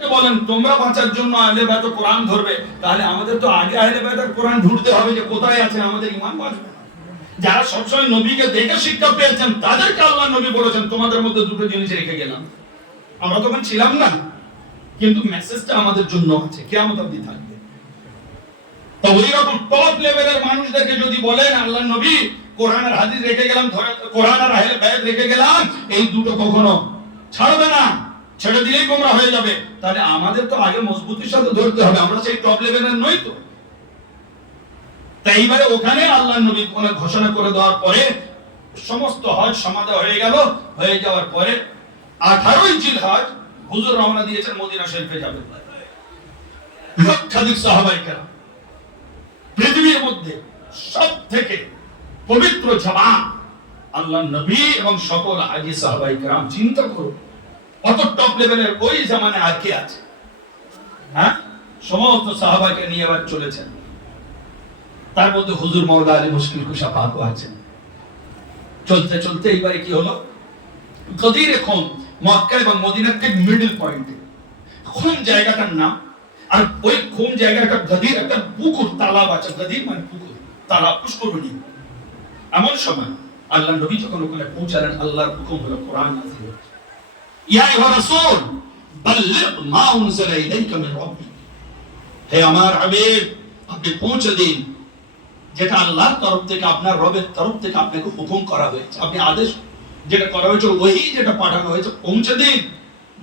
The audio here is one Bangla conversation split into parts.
বলেন তোমরা বাঁচার জন্য আহলে বাইত কোরআন ধরবে, তাহলে আমাদের তো আগে আহলে বাইতের কোরআন ঢুঁড়তে হবে যে কোথায় আছে, আমাদের ঈমান বাঁচবে। যারা সবসময় নবীকে দেখে শিক্ষা পেয়েছেন তাদেরকে আল্লাহ নবী বলেছেন তোমাদের মধ্যে দুটো জিনিস রেখে গেলাম। আমরা তখন ছিলাম না, কিন্তু মেসেজটা আমাদের জন্য আছে, কিয়ামত অবধি থাকবে। তো ওই রকম টপ লেভেলের মানুষদেরকে যদি বলেন আল্লাহ নবী কোরআন আর হাদিস রেখে গেলাম, কোরআন আর আহলে বাইত রেখে গেলাম, এই দুটো কখনো ছাড়বে না, ছেড়ে দিলেই গোমরা হয়ে যাবে, তাহলে আমাদের তো আগে মজবুতির সাথে ধরতে হবে। আমরা সেই টপ লেভেলের নই তো। তাই এইবারে ওখানে আল্লাহ নবী কোন ঘোষণা করে দেওয়ার পরে সমস্ত হজ সমাধা হয়ে গেল। হয়ে যাওয়ার পরে 18ই জিলহজ হুজুর রওনা দিয়েছেন মদিনা শরীফে যাবে। লক্ষাধিক সাহাবায়ে কেরাম, পৃথিবীর মধ্যে সবথেকে পবিত্র জামা আল্লাহ নবী এবং সকল হাজী সাহাবায়ে কেরাম। চিন্তা করো কত টপ লেভেলের ওই জামানে আর কে আছে? হ্যাঁ, সমস্ত সাহাবাকে নিয়ে আবার চলেছেন। তার মধ্যে হুজুর মাওলা আলী মুশকিল কুশা পাকও আছেন। চলতে চলতে এইবারে কি হলো, গদির খুম, মক্কা এবং মদিনার ঠিক মিডল পয়েন্টে খুম জায়গাটার নাম। আর ওই খুম জায়গাটা গদির একটা পুকুর, তালাব আছে। গদির মানে পুকুর, তালাব, পুষ্করণী। এমন সময় আল্লাহ নবী যখন ওখানে পৌঁছালেন, আল্লাহর হুকুম হলো কোরআন নাযিল হচ্ছে। ইয়া আইয়ুহা রাসূল বাল্লিগ মা উনজিলা ইলাইকা মিন রাব্বিক, হে আমার হাবিব আপনি পৌঁছে দিন যেটা আল্লাহর তরফ থেকে, আপনার রবের তরফ থেকে আপনাকে হুকুম করা হয়েছে। আপনি আদেশ যেটা করা হয়েছে, ওহী যেটা পাঠানো হয়েছে, পৌঁছে দিন।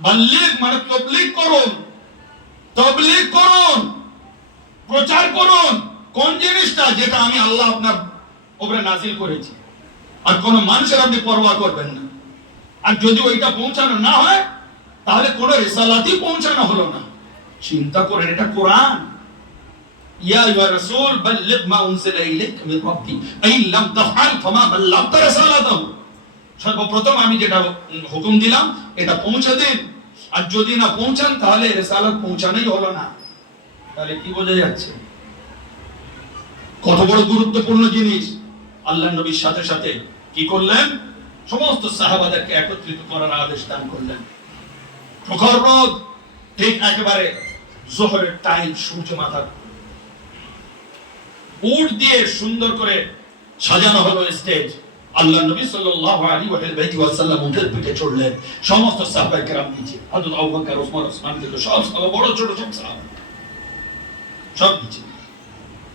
বাল্লিগ মানে তাবলীগ করুন, তাবলীগ করুন, প্রচার করুন। কোন জিনিসটা? যেটা আমি আল্লাহ আপনার উপরে নাযিল করেছি। আর কোন মানুষের আপনি পরোয়া করবেন না। আর যদি ওইটা পৌঁছানো না হয় তাহলে কোন রিসালাতই পৌঁছানো হলো না। চিন্তা করেন, এটা কোরআন। ইয়া আইয়ুহা রাসূল বাল্লিগ মা উনজিলা ইলাইকা মিন রাব্বিক আইন লাম তাফআল ফামা বাল্লাগতা রিসালাতাহু। সর্বপ্রথম আমি যেটা হুকুম দিলাম এটা পৌঁছে দিন, আর যদি না পৌঁছান তাহলে রিসালাত পৌঁছানোই হলো না। তাহলে কি বোঝা যাচ্ছে কত বড় গুরুত্বপূর্ণ জিনিস। আল্লাহ নবীর সাথে সাথে কি করলেন? সমস্ত সাহাবাদেরকে একত্রিত করার আদেশ দান করলেন। প্রখর রোদ, ঠিক একেবারে জোহরের টাইম, সূর্য মাথা, উট দিয়ে সুন্দর করে সাজানো হলো স্টেজ। আল্লাহ নবী সাল্লাল্লাহু আলাইহি ওয়াসাল্লাম উটের পিঠে চড়লেন, সমস্ত সাহাবায়ে কেরাম নিচে। হযরত আবু বকর, ওসমান, ওসমান থেকে সব সাহাবা, বড় ছোট সব সাহাবা, সব নিচে।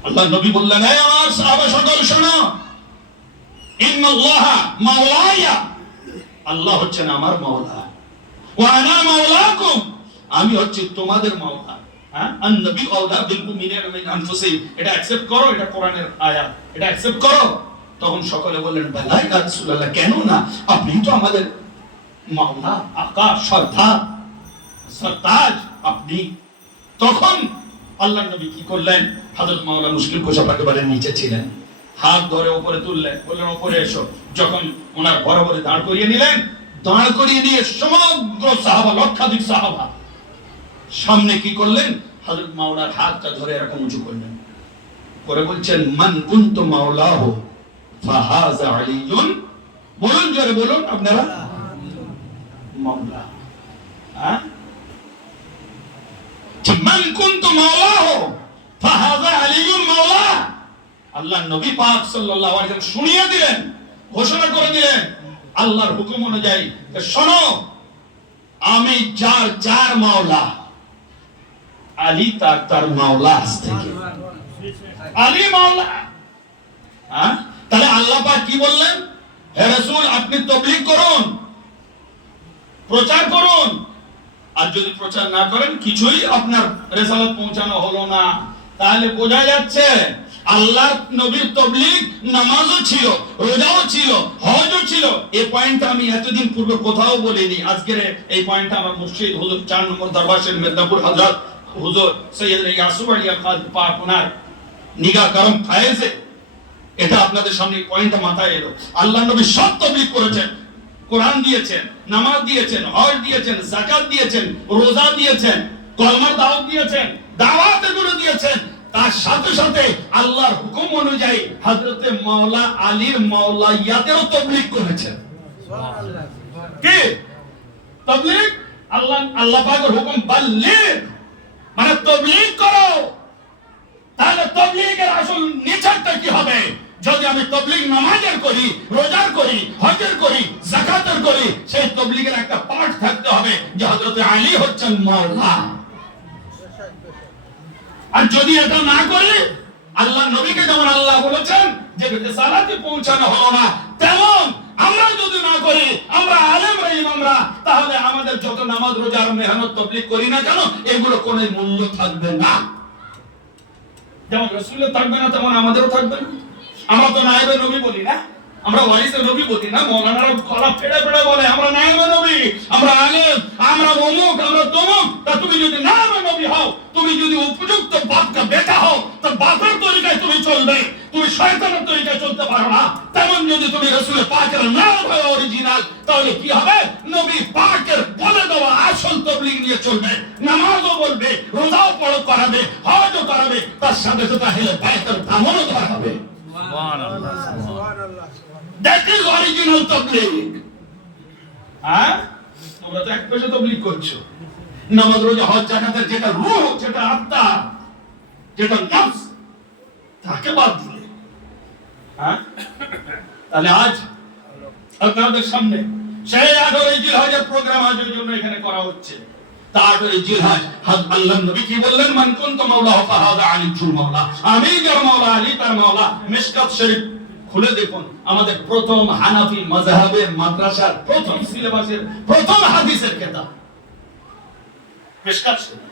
আল্লাহ নবী বললেন, হে আমার সাহাবা সকল শোনো, ইন্নাল্লাহা মাওলায়া, আল্লাহ হচ্ছেন আমার মাওলা, ওয়া আনা মাওলাকুম, আমি হচ্ছি তোমাদের মাওলা। হ্যাঁ, আন-নবী আওলা বিল মুমিনিনা মিন আনফুসিহিম, এটা অ্যাকসেপ্ট করো, এটা কোরআনের আয়াত, এটা অ্যাকসেপ্ট করো। তখন সকলে বললেন, বালা ইয়া রাসূলুল্লাহ, কেন না, আপনি তো আমাদের মাওলা, আকা, সরদার, সরতাজ আপনি। তখন আল্লাহ নবী কি করলেন? হযরত মাওলানা মুশকিল কুশা একেবারে নিচে ছিলেন, হাত ধরে উপরে তুললেন, বললেন উপরে এসো। যখন ওনার বরাবরে দাঁড় করিয়ে নিলেন, দাঁড় করিয়ে নিয়ে সমগ্র সাহাবা, লক্ষাধিক সাহাবা সামনে কি করলেন? হযরত মাওলানার হাতটা ধরে এরকম উঁচু করলেন, করে বলছেন, মান কুনতু মাওলাহু ফাহাযা আলীয়ুন, বলুন জোরে বলুন আপনারা, মাওলা। হ্যাঁ, মান কুনতু মাওলাহু ফাহাযা আলীয়ুন মাওলা। আল্লাহ নবী পাক সাল্লাল্লাহু আলাইহি ওয়াসাল্লাম শুনিয়ে দিলেন, ঘোষণা করে দিলেন আল্লাহর হুকুম অনুযায়ী, শোনো আমি যার মাওলা, আলী তার মাওলা আজ থেকে, আলী মাওলা। হ্যাঁ, তাহলে আল্লাহ পাক কি বললেন? হে রাসূল আপনি তাবলীগ করুন, প্রচার করুন, আর যদি প্রচার না করেন কিছুই আপনার রিসালাত পৌঁছানো হলো না। তাহলে বোঝা যাচ্ছে আল্লাহর নবীর তাবলীগ নামাজও ছিল, রোজাও ছিল, হজও ছিল। এই পয়েন্টটা আমি এতদিন পূর্বে কোথাও বলিনি। আজকের এই পয়েন্টটা আমার মুর্শিদ হুজুর 4 নম্বর দরবার মেদিনীপুর হযরত হুজুর সৈয়দ ইয়াসুফ আলী খান পাক ওনার নিগাহ করম ফায়েজে এটা আপনাদের সামনে পয়েন্টটা মাথায় এলো। আল্লাহ নবী সব তাবলীগ করেছেন, কোরআন দিয়েছেন, নামাজ দিয়েছেন, হজ দিয়েছেন, যাকাত দিয়েছেন, রোজা দিয়েছেন, কলমার দাওয়াত দিয়েছেন, দাওয়াত এগুলো দিয়েছেন। তার সাথে সাথে আল্লাহর হুকুম অনুযায়ী হযরতে মাওলা আলীর মাওলাইয়াতেও তাবলীগ করেছেন। সুবহানাল্লাহ। কি তাবলীগ? আল্লাহ পাকের হুকুম বাল্লিগ মানে তাবলীগ করো। তাহলে তাবলীগের আসল নেচারটা কি হবে? যদি আমি তাবলীগ নামাজের করি, রোজার করি, হজের করি, যাকাতের করি, সেই তাবলীগের একটা পার্ট থাকতে হবে যে হযরত আলী হচ্ছেন মাওলা। আর যদি এটা না করি, আল্লাহ নবীকে যেমন আল্লাহ বলেছেন যে রিসালাতে পৌঁছানো হলো না, তেমন আমরা যদি না করি, আমরা আলেম ইমামরা, তাহলে আমাদের যত নামাজ রোজা আর মেহনত তাবলীগ করি না কেন, এগুলো কোনো মূল্য থাকবে না। যেমন রাসূলের থাকবে না তেমন আমাদেরও থাকবে না। আমরা তো নায়েবে নবী বলি না, আমরা ওয়ারিসে নবী বলি না। মৌলানারা গলা ফেড়ে ফেড়ে বলে আমরা নায়েবে নবী, আমরা আলেম, আমরা অমুক, আমরা তমুক। তা তুমি যদি নায়েবে নবী হও, তুমি যদি উপযুক্ত বাপকা বেটা হও, তো বাপের তরিকায় তুমি চলবে, তুমি শয়তানের তরিকায় চলতে পারো না। তেমন যদি তুমি রাসূল পাকের নাম হয় অরিজিনাল, তাহলে কি হবে? নবী পাকের বলে দেওয়া আসল তাবলীগ নিয়ে চলবে, নামাজও বলবে, রোজাও পড়ো করাবে, হজও করাবে, তার সাথে সাথে আহলে বাইতের দামনও ধরাবে। সুবহানাল্লাহ, সুবহানাল্লাহ। That is original তাবলীগ। হ্যাঁ, তোমরা তো এক পেশে তাবলীগ করছো। নামাজ রোজা হজ যাকাতের যেটা রূহ, যেটা আত্মা, যেটা নফস, তাকে বাদ দিলে। হ্যাঁ, তাহলে আজ আপনাদের সামনে সেই 18 জিলহজের প্রোগ্রাম আজের জন্য এখানে করা হচ্ছে। তা 18 জিলহজ আল্লাহর নবী কি বললেন? মান কুনতু মাওলাহু ফাহাদা আলীর মাওলা। আমি যার মাওলা আলী তার মাওলা। মিশকাত শরীফ খুলে দেখুন, আমাদের প্রথম হানাফি মাযহাবের মাদ্রাসার প্রথম সিলেবাসের প্রথম হাদিসের কিতাব মিশকাত শরীফ।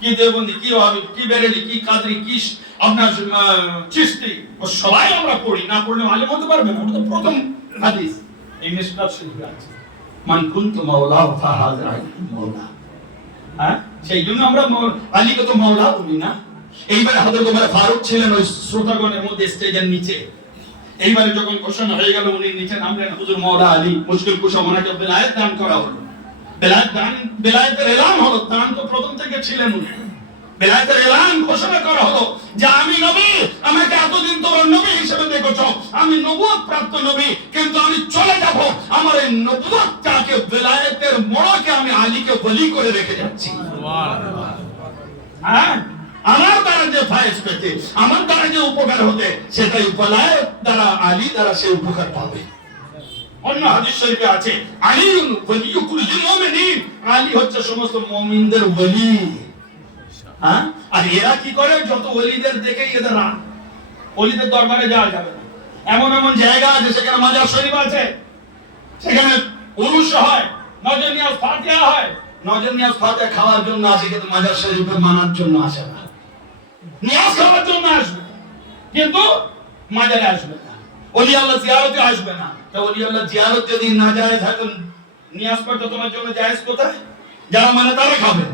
কি দেবন্দি, কি ওয়াহাবি, কি বেরেলি, কি কাদরি, কি আপনার চিশতি, ও সবাই আমরা পড়ি, না পড়লে আলেম হতে পারবে না। ওটা তো প্রথম হাদিস এই মিশকাত শরীফে আছে। মান কুনতু মাওলাহু ফাহাদা আলীর মাওলা। হ্যাঁ, সেই জন্য আমরা আলীকে তো মাওলা বলি না। এইবারে হযরত ওমর ফারুক ছিলেন ওই শ্রোতাগণের মধ্যে স্টেজের নিচে। এইবারে যখন ঘোষণা হয়ে গেল উনি নিচে নামলেন, হুজুর মাওলা আলী মুশকিল কুশা, ওনাকে বেলায়েত দান করা হলো। বেলায়েতের এলান হলো, দান তো প্রথম থেকে ছিলেন উনি। বেলায়েতের এলান ঘোষণা করা হলো যে আমি নবী, আমাকে এতদিন তোমরা নবী হিসেবে দেখেছো, আমি নবুয়ত প্রাপ্ত নবী, কিন্তু আমি চলে যাব। আমার এই নবুয়তটাকে, বেলায়েতের মোড়কে আমি আলীকে ওলি করে রেখে যাচ্ছি। সুবহানাল্লাহ। হ্যাঁ, আমার দ্বারা যে ফায়েজ পেতে, আমার দ্বারা যে উপকার হতে, সেটাই বেলায়েত দ্বারা, আলী দ্বারা সে উপকার পাবে। অন্য হাদিস শরীফে আছে আলীউন ওয়ালিয়্যু কুল্লি মুমিনিন, আলী হচ্ছে সমস্ত মুমিনদের ওলি। হ্যাঁ, আর এরা কি করে? যত ওলিদের দেখে এদের রাগ। ওলিদের দরবারে যাওয়া যাবে না। এমন এমন জায়গা আছে সেখানে মাজার শরীফ আছে, সেখানে উরুস হয়, নজর নিয়াজ ফাতিহা হয়। নজর নিয়াজ ফাতিহা খাওয়ার জন্য আসে, কিন্তু মাজার শরীফে মানার জন্য আসে না। নিয়াজ খাওয়ার জন্য আসবে, কিন্তু মাজারে আসবে না। ওলি আল্লাহ জিয়ারতে আসবে না। তো ওলি আল্লাহ জিয়ারত যদি না জায়েজ হয়, তো নিয়াজ পড়তে তোমার জন্য জায়েজ কোথায়? যারা মানে তারা খাবে।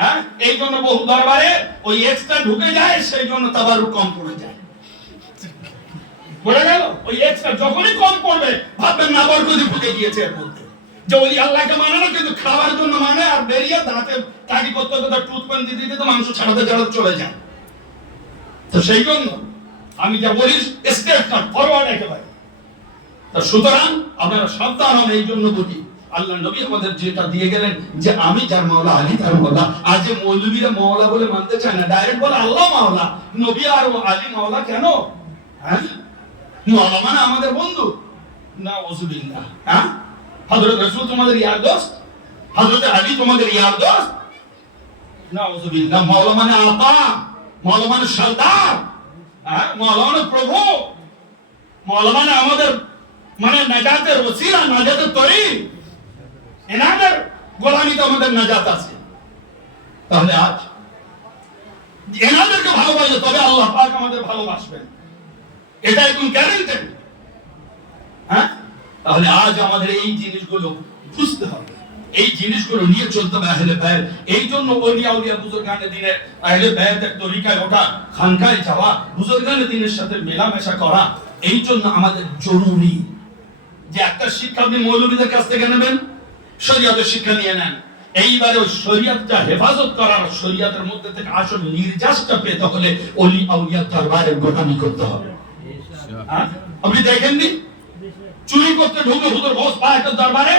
হ্যাঁ, এই জন্য বহু দরবারে ওই এক্সট্রা ঢুকে যায়, সেই জন্য তাবারুক কম পড়ে যায়। পড়ে গেল ওই এক্সট্রা, যখনই কম পড়বে ভাববেন না বরকতি ঢুকে গিয়েছে এর মধ্যে। যে ওলি আল্লাহকে মানে না, কিন্তু খাওয়ার জন্য মানে, আর বেরিয়ে দাঁতে কাটি করতে করতে টুথপেন দিতে দিতে মাংস ছাড়াতে ছাড়াতে চলে যায়। তো সেই জন্য আমি যা বলি স্টেপ কাট ফরওয়ার্ড একেবারে। তা সুতরাং আপনারা সাবধান হন। এই জন্য বলি, আল্লাহ নবী আমাদের যেটা দিয়ে গেলেন যে আমি যার মাওলা আলী তার মাওলা। আজ মৌলবীরা মাওলা বলে মানতে চায় না, ডাইরেক্ট বলে আল্লাহ মাওলা। নবী আর আলী মাওলা কেন? হ্যাঁ, মাওলা মানে আমাদের বন্ধু না? ওযুবিল্লাহ। হ্যাঁ, হযরত রাসূল তোমাদের ইয়ার দোস্ত, হযরত আলী তোমাদের ইয়ার দোস্ত না? ওযুবিল্লাহ। মাওলা মানে আতা, মাওলা মানে সরদার, হ্যাঁ, মাওলা মানে প্রভু, মাওলা মানে আমাদের মানে নাজাতের ওসিলা, নাজাতের তরিক। এনাদের গোলামিতে আমাদের নাজাত আছে। তাহলে আজ এনাদেরকে ভালোবাসে, তবে আল্লাহ পাক আমাদের ভালোবাসবেন, এটা একদম গ্যারান্টেড। হ্যাঁ, তাহলে আজ আমাদের এই জিনিসগুলো বুঝতে হবে, এই জিনিসগুলো নিয়ে চলতে হবে আহলে বাইত। এই জন্য ওলিয়া উলিয়া বুজুর্গানে দিনের আহলে বাইতের তরিকায় ওঠা, খানকায় যাওয়া, বুজুর্গানে দিনের সাথে মেলামেশা করা, এই জন্য আমাদের জরুরি। যে একটা শিক্ষা আপনি মৌলবীদের কাছ থেকে নেবেন, শরীয়তের শিক্ষা নিয়ে নেন। এইবারে ওই শরীয়তটা হেফাজত করার, শরীয়তের মধ্যে থেকে আসল নির্যাসটা পেতে হলে ওলি আউলিয়া দরবারের গোটামি করতে হবে। আপনি দেখেননি চুরি করতে ঢুকে হুজুর ঘোষ পাহাড়ের দরবারে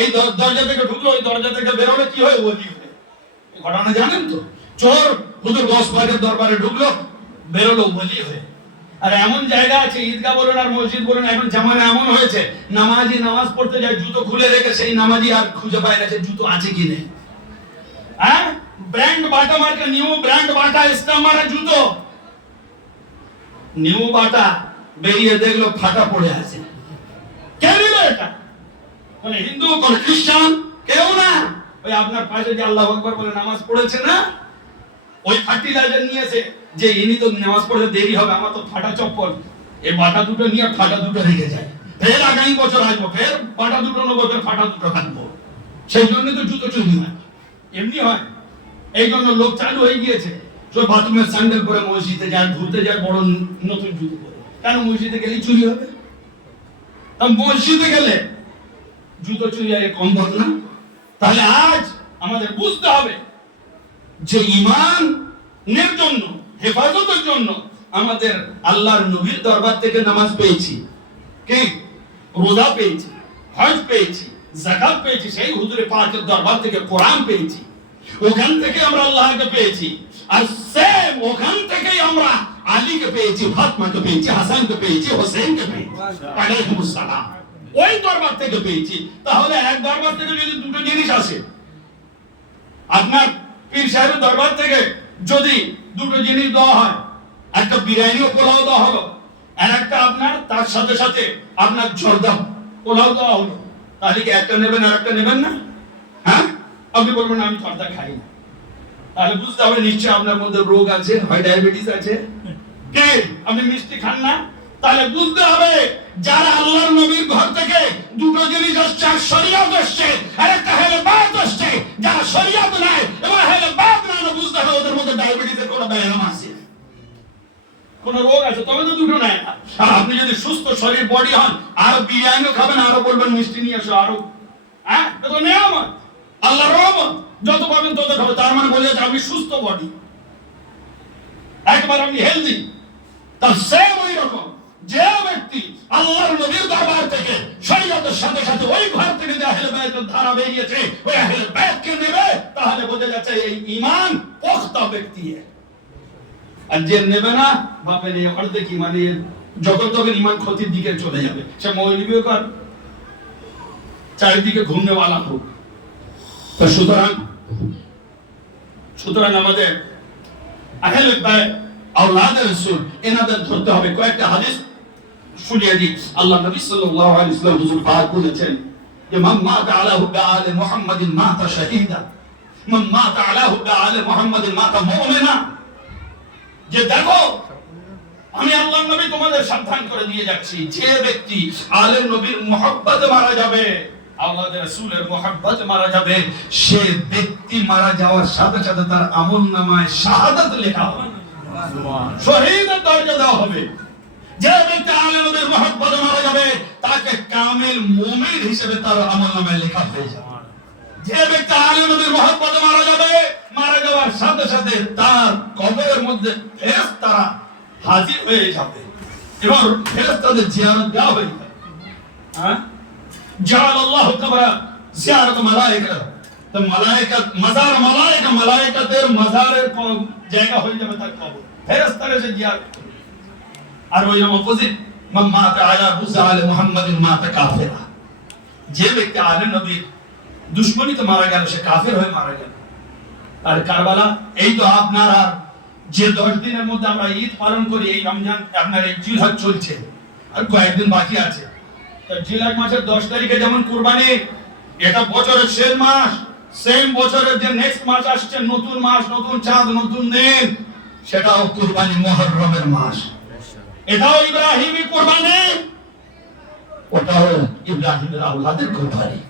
এই দরজা থেকে ঢুকলো, ওই দরজা থেকে বেরোলে কি হয়? ওলি হয়। ঘটনা জানেন তো? চোর হুজুর গস পাকের দরবারে ঢুকলো, বেরোলো ওলি হয়ে। আর এমন জায়গা আছে, ঈদগাহ বলুন আর মসজিদ বলুন, এখন জামানা এমন হয়েছে, নামাজি নামাজ পড়তে যায়, জুতো খুলে রেখে সেই নামাজি আর খুঁজে পায় না যে জুতো আছে কি নেই। হ্যাঁ, ব্র্যান্ড বাটা মার্কা, নিউ ব্র্যান্ড বাটা স্টাম্প মারা জুতো, নিউ বাটা, বেরিয়ে দেখলো ফাটা পড়ে আছে। কে নিল এটা? কোন হিন্দু, কোন খ্রিস্টান, কেউ না। ওই আপনার পাশে যে আল্লাহু আকবার বলে নামাজ পড়েছে না, ওই ফার্টিলাইজার নিয়েছে যে ইনি তো নামাজ পড়তে দেরি হবে, আমার তো ফাটা চপ্পল, এই বাটা দুটো নিয়ে ফাটা দুটো রেখে যায়, ফের আগামী বছর আসবো, ফের বাটা দুটো নেবো, ফের ফাটা দুটো কাটবো। সেই জন্য তো জুতো চুরি হয়, এমনি হয়। এই জন্য লোক চালু হয়ে গিয়েছে, সব বাথরুমের স্যান্ডেল পরে মসজিদে যায়, ঘুরতে যায় বড় নতুন জুতো পরে। কেন? মসজিদে গেলে চুরি হবে। মসজিদে গেলে জুতো চুরি হয়, কম বদ না? তাহলে আজ আমাদের বুঝতে হবে যে ঈমানের জন্য, হেফাজতের জন্য আমাদের আল্লাহর নবীর দরবার থেকে নামাজ পেয়েছি, কি রোজা পেয়েছি, হজ পেয়েছি, যাকাত পেয়েছি, সেই হুজুরে পাকের দরবার থেকে কোরআন পেয়েছি, ওখান থেকে আমরা আল্লাহকে পেয়েছি। আর সেম ওখান থেকেই আমরা আলীকে পেয়েছি, ফাতিমাকে পেয়েছি, হাসানকে পেয়েছি, হোসেনকে পেয়েছি আলাইহিমুস সালাম, ওই দরবার থেকে পেয়েছি। তাহলে এক দরবার থেকে যদি দুটো জিনিস আসে, আপনার পীর সাহেবের দরবার থেকে যদি দুটো জিনিস দেওয়া হয়, একটা বিরিয়ানি ও পোলাও দেওয়া হলো, আর একটা আপনার তার সাথে সাথে আপনার জর্দা পোলাও দেওয়া হলো, তাহলে কি একটা নেবেন আর একটা নেবেন না? হ্যাঁ, আপনি বলবেন আমি জর্দা খাই না, তাহলে বুঝতে হবে নিশ্চয় আপনার মধ্যে রোগ আছে, হয় ডায়াবেটিস আছে। কে? আপনি মিষ্টি খান না, তাহলে বুঝতে হবে যারা আল্লাহর নবীর ঘর থেকে দুটো জিনিস আসছে, আর শরীয়ত আসছে, আর একটা হলো বাত আসছে, যারা শরীয়ত নাই এবং হলো বাত না, বুঝতে হবে ওদের মধ্যে ডায়াবেটিসের কোনো ব্যায়াম আছে, কোন রোগ আছে, তবে তো দুটো নাই। আর আপনি যদি সুস্থ শরীর বডি হন, আরো বিরিয়ানিও খাবেন, আরো বলবেন মিষ্টি নিয়ে এসো, আরো, হ্যাঁ, এটা তো নিয়ামত, আল্লাহর রহমত, যত পাবেন তত খাবেন। তার মানে বোঝা যাচ্ছে আপনি সুস্থ বডি, একবার আপনি হেলদি। তার সেম ওই রকম যে ব্যক্তি আল্লাহর নবীর দরবার থেকে শরীয়তের সাথে সাথে ওই ঘর থেকে যে আহলে বাইতের ধারা বেরিয়েছে, ওই আহলে বাইতকে নেবে, তাহলে বোঝা যাচ্ছে এই ঈমান পোক্তা ব্যক্তি। আর যে নেবে না, বাপের এই অর্ধেক মানে যখন তখন ঈমান ক্ষতির দিকে চলে যাবে। সে মৌলবীও কর, চারিদিকে ঘুরনেওয়ালা হোক। তো সুতরাং আমাদের আহলে বাইত, আওলাদে রাসূল, এনাদের ধরতে হবে। কয়েকটা হাদিস শুনিয়ে দিই। আল্লাহ নবী সাল্লাল্লাহু আলাইহি ওয়াসাল্লাম হুজুর পাক বলেছেন যে মান মাতা আলা হুব্বি আলি মুহাম্মাদিন মাতা শাহীদা, মান মাতা আলা হুব্বি আলি মুহাম্মাদিন মাতা মুমিনা। যে দেখো, আমি আল্লাহর নবী তোমাদের সাবধান করে দিয়ে যাচ্ছি, যে ব্যক্তি আলে নবীর মুহাব্বতে মারা যাবে, আওলাদে রাসূলের মুহাব্বতে মারা যাবে, সে ব্যক্তি মারা যাওয়ার সাথে সাথে তার আমলনামায় শাহাদাত লেখা হবে, শহীদের দরজা দেওয়া হবে। যে ব্যক্তি আলে নবীর মুহাব্বতে মারা যাবে, তাকে কামিল মুমিন হিসেবে তার আমলনামায় লেখা হয়ে যাবে। যে ব্যক্তি আলে নবীর মুহাব্বতে মারা যাবে, মারা যাওয়ার সাথে সাথে তার কবরের মধ্যে ফেরেশতারা হাজির হয়ে যাবে এবং ফেরেশতাদের জিয়ারত দেওয়া হয়ে যাবে। হ্যাঁ, জাআলাল্লাহু তাআলা জিয়ারত মালায়েকা, তো মালায়েকা মাজার, মালায়েকাদের মাজারের জায়গা হয়ে যাবে তার কবর, ফেরেশতারা এসে জিয়ারত করবে। আর ওই অপোজিট, মান মাতা আলা বুযা আলি মুহাম্মাদিন মাতা কাফিরা, যে ব্যক্তি আলে নবীর দুশমনীতে মারা গেল, সে কাফের হয়ে মারা গেল। আর কারবালা, এই তো আপনারা যে 10 দিনের মধ্যে আমরা ঈদ পালন করি, এই রমজান আপনার এই জিলহজ চলছে, আর কয়েকদিন বাকি আছে। তো জিলহজ মাসের 10 তারিখে যেমন কুরবানি, এটা বছরের শেষ মাস, সেম বছরের যে নেক্সট মাস আসছে, নতুন মাস, নতুন চাঁদ, নতুন দিন, সেটাও কুরবানি, মুহররমের মাস, এটাও ইব্রাহিমী কুরবানি, ওটাও ইব্রাহিমের আওলাদের কুরবানি।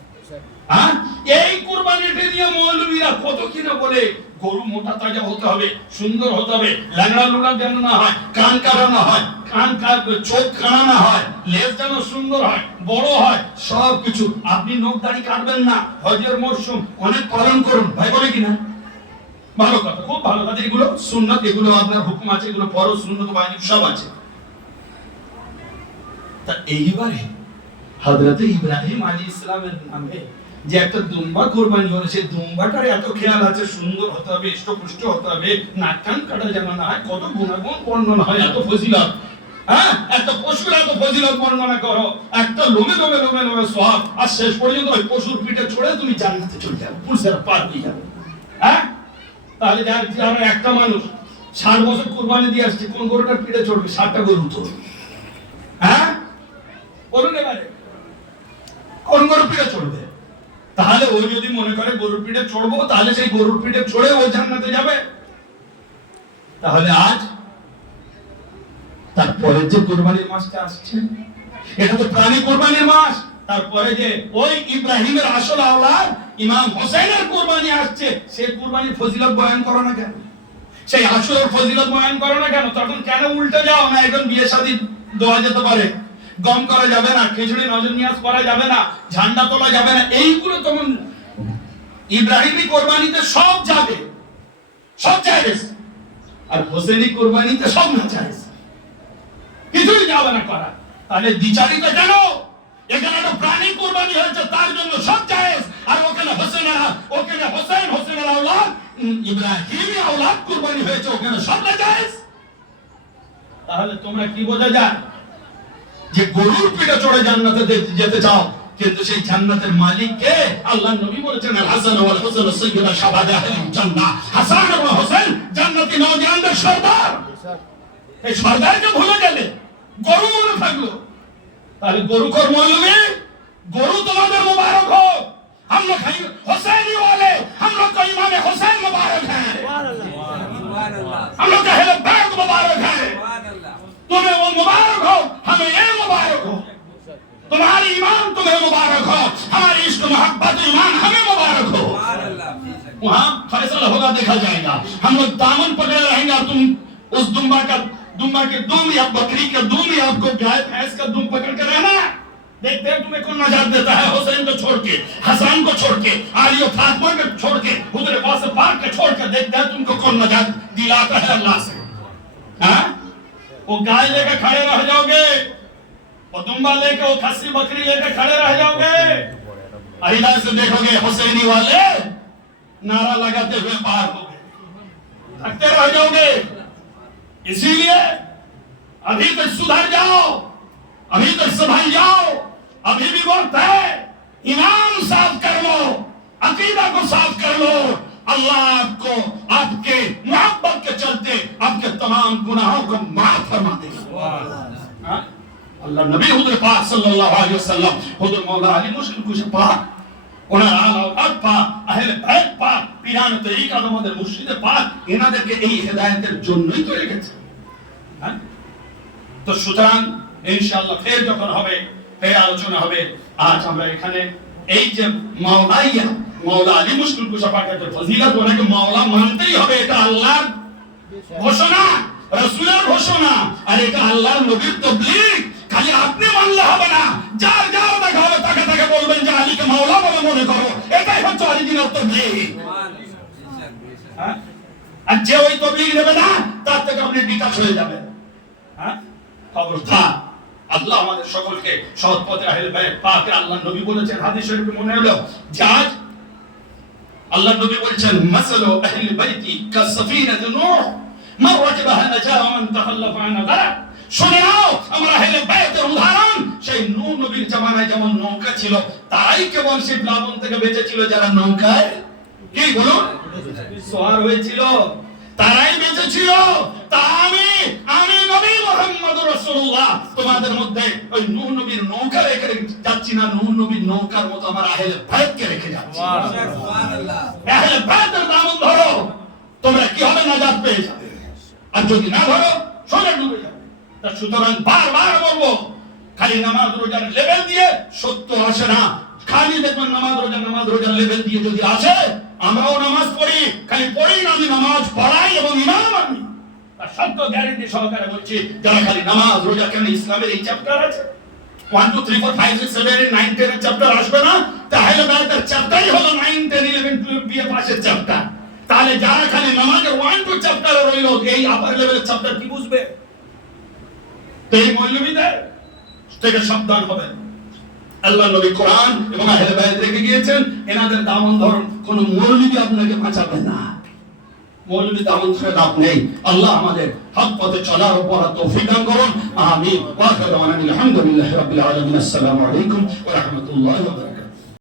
হ্যাঁ, এই কুরবানিটা নিয়ে মৌলবীরা কত কিনা বলে, গরু মোটা তাজা হতে হবে, সুন্দর হতে হবে, ল্যাংড়া লুড়া যেন না হয়, কান কাটানো হয়, চোখ কানা না হয়, লেজ যেন সুন্দর হয়, বড় হয়, সব কিছু। আপনি নখ দাড়ি কাটবেন না, হজের মরশুম অনেক পালন করুন, ভাই বলে কিনা? ভালো কথা, খুব ভালো কথা। এগুলো সুন্নাত, এগুলো আপনার হুকুম আছে, এগুলো ফরজ, সুন্নাত, ওয়াজিব সব আছে। তা এইবারে হযরত ইব্রাহিম আলাইহিস সালামের নামে যে একটা দুম্বা কোরবানি হলে সেই দুম্বাটার এত খেয়াল আছে, সুন্দর হতে হবে, হৃষ্টপুষ্ট হতে হবে, নাক কান কাটা যেন না হয়, কত গুণাগুণ বর্ণনা হয়, এত ফজিলত। হ্যাঁ, একটা পশুর এত ফজিলত বর্ণনা করো, একটা লোমে লোমে লোমে লোমে সওয়াব, আর শেষ পর্যন্ত ওই পশুর পিঠে চড়ে তুমি জান্নাতে চলে যাবে, পুরুষের পার হয়ে যাবে। হ্যাঁ, তাহলে যারা একটা মানুষ 60 বছর কুরবানি দিয়ে আসছে, কোন গরুটার পিঠে চড়বে? 60টা গরু তো। হ্যাঁ, বলুন এবারে কোন গরুর পিঠে চড়বে? তাহলে ও যদি মনে করে গরুর পিঠে চড়বো, তাহলে সেই গরুর পিঠে চড়ে ও জান্নাতে যাবে। তাহলে আজ তারপরে যে কোরবানির মাসটা আসছে, এটা তো প্রাণী কোরবানির মাস। তারপরে যে ওই ইব্রাহিমের আসল আওলাদ ইমাম হোসেনের কোরবানি আসছে, সেই কোরবানির ফজিলত বয়ান করো না কেন? সেই আসল ফজিলত বয়ান করো না কেন? তখন কেন উল্টে যাও না? এখন বিয়ে শাদী দেওয়া যেতে পারে, গম করা যাবে না, খিচুড়ি নজর নিয়াজ করা যাবে না, ঝান্ডা তোলা যাবে না, এইগুলো তখন ইব্রাহিমী কোরবানিতে সব যাবে, সব জায়েজ। আর হোসেনি কোরবানিতে সব না জায়েজ, কিছুই যাবে না করা। তাহলে দ্বিচারিত কেন? এখানে একটা প্রাণী কোরবানি হয়েছে, তার জন্য সব জায়েজ। আর ওখানে হোসেনের আওলাদ ইব্রাহিমী আওলাদ কোরবানি হয়েছে, ওখানে সব না জায়েজ। তাহলে তোমরা কি বোঝা যায়? যে গরুর পিঠে চড়ে জান্নাতে যেতে চাও, কিন্তু সেই জান্নাতের মালিক কে? আল্লাহর নবী বলেছেন, আল হাসান ওয়াল হুসাইন সাইয়্যিদা শাবাদা আহলিল জান্নাহ। হাসান এবং হোসেন জান্নাতি নওজওয়ানদের সর্দার। এই সর্দারকে ভুলে গেলে, গরু মনে থাকলো। তাহলে গরু কর মৌলবী, গরু তোমাদের মুবারক हो। हम लोग हुसैनी वाले, हम लोग को इमाम हुसैन मुबारक है, हम लोग का अहले बैत मुबारक है। तुम्हें वो मुबारक हो, हमें ये मुबारक हो। तुम्हारी ईमान तुम्हें मुबारक हो, हमारी इश्क मोहब्बत ईमान हमें मुबारक हो। वहां फैसला होगा, देखा जाएगा। हम लोग दामन पकड़े रहेंगे और तुम उस दुम्बा के दुम या बकरी का दुम या आपको गाय भैंस का दुम पकड़ कर रहना। देखते हैं तुम्हें कौन नजात देता है, हुसैन को छोड़ के, हसन को छोड़ के, आली और फातिमा को छोड़ के, हुजूर पाक से पाक के छोड़ के, देखते हैं तुमको कौन नजात दिलाता है अल्लाह से। हाँ, वो गाय लेकर खड़े रह जाओगे, वो दुम्बा लेकर, वो खस्सी बकरी लेकर खड़े रह जाओगे, और इधर से देखोगे हुसैनी वाले नारा लगाते हुए पार हो गए, थकते रह जाओगे। इसीलिए अभी तक सुधर जाओ, अभी तक संभल जाओ, अभी भी वक्त है। ईमान साफ कर लो, अकीदा को साफ कर लो। अल्लाह आपको आपके मोहब्बत के चलते आपके तमाम गुनाहों को माफ फरमा देगा। अल्लाह नबी हुजूर पाक सल्लल्लाहु अलैहि वसल्लम, हुजूर मौला अली मुश्किल कुछ पाक, ওনার আওলাদ পাক, আহলে বাইত পাক, পীরান তরিকা আমাদের মুর্শিদে পাক, এনাদেরকে এই হেদায়েতের জন্যই তো রেখেছে। হ্যাঁ, তো সুতরাং ইনশাআল্লাহ ফের যখন হবে, ফের আলোচনা হবে। আজ আমরা এখানে এই যে মাওলা আলী মুশকিল কুশা পাকের ফজিলত, ওনাকে মাওলা মানতেই হবে, এটা আল্লাহর ঘোষণা, রাসূলের ঘোষণা, আর এটা আল্লাহর নবীর তাবলীগ। খালি আপনি মানলে হবে না, যার যার দেখা হবে তাকে তাকে বলবেন যে আলীকে মাওলা বলে মনে করো, এটাই হচ্ছে অরিজিনাল তাবলীগ। হ্যাঁ, আর যে ওই তাবলীগ নেবে না, তার থেকে আপনি ডিটাচ হয়ে যাবেন। হ্যাঁ, খবরদার। আল্লাহ আমাদের সকলকে সৎ পথে আহলে বাইত পাকের, আল্লাহর নবী বলেছেন, হাদিস শরীফে মনে হলো যে আজ আল্লাহর নবী বলেছেন, মাসালু আহলে বাইতি কাসফিনাত নূহ মান রাকিবাহা নাজা ওয়া মান তাখাল্লাফা আনহা গারাক। শুনে নাও, আমরা আহলে বাইতের উদাহরণ সেই নূহ নবীর জামানায় যেমন নৌকা ছিল, তারাই কেবল সেই প্লাবন থেকে বেঁচেছিল, যারা নৌকায় কি বলুন সওয়ার হয়েছিল, তারাই বেঁচেছিল। তা আমি নবী মুহাম্মদুর রাসূলুল্লাহ তোমাদের মধ্যে ওই নূহ নবীর নৌকা রেখে যাচ্ছি না, নূহ নবীর নৌকার মতো আমার আহলে বাইতকে রেখে যাচ্ছি। সুবহানাল্লাহ। আহলে বাইতের দামন ধরো, তোমরা কি হবে? নাজাত পেয়ে যাবে। আর যদি না ধরো, সোজা ডুবে যাবে। তা সুতরাং বারবার বলবো, খালি নামাজ রোজার লেভেল দিয়ে সত্য আসে না। খালি দেখবেন নামাজ রোজার লেভেল দিয়ে যদি আসে, আমরাও নামাজ পড়ি, খালি পড়ি না, আমি নামাজ পড়াই এবং ইমাম আমি। আর সত্য গ্যারান্টি সহকারে বলছি, যারা খালি নামাজ রোজা, কেন ইসলামের এই চ্যাপ্টার আছে 1 2 3 4 5 6 7 8 9 10 এর চ্যাপ্টার আসবে না? তাহলে বাইতের চ্যাপ্টারই হলো 9 10 11 12 বিএ পাশের চ্যাপ্টার। তাহলে যারা খালি নামাজের 1 2 চ্যাপ্টারে রইল, এই আপার লেভেলের চ্যাপ্টার কি বুঝবে? তো এই মৌলবীদের থেকে সাবধান হবেন। আল্লাহ নবী কোরআন এবং আহলে বাইত রেখে গিয়েছেন, এনাদের দামন ধরুন কোন মৌলবী আপনাকে বাঁচাবে না। মৌলবী দামন ধরে লাভ নেই। আল্লাহ আমাদের হক পথে চলার উপর তৌফিক দান করুন। আমিন। ওয়া আখিরু দাওয়ানা আলহামদুলিল্লাহি রাব্বিল আলামিন। আসসালামু আলাইকুম ওয়া রাহমাতুল্লাহি ওয়া বারাকাতুহু।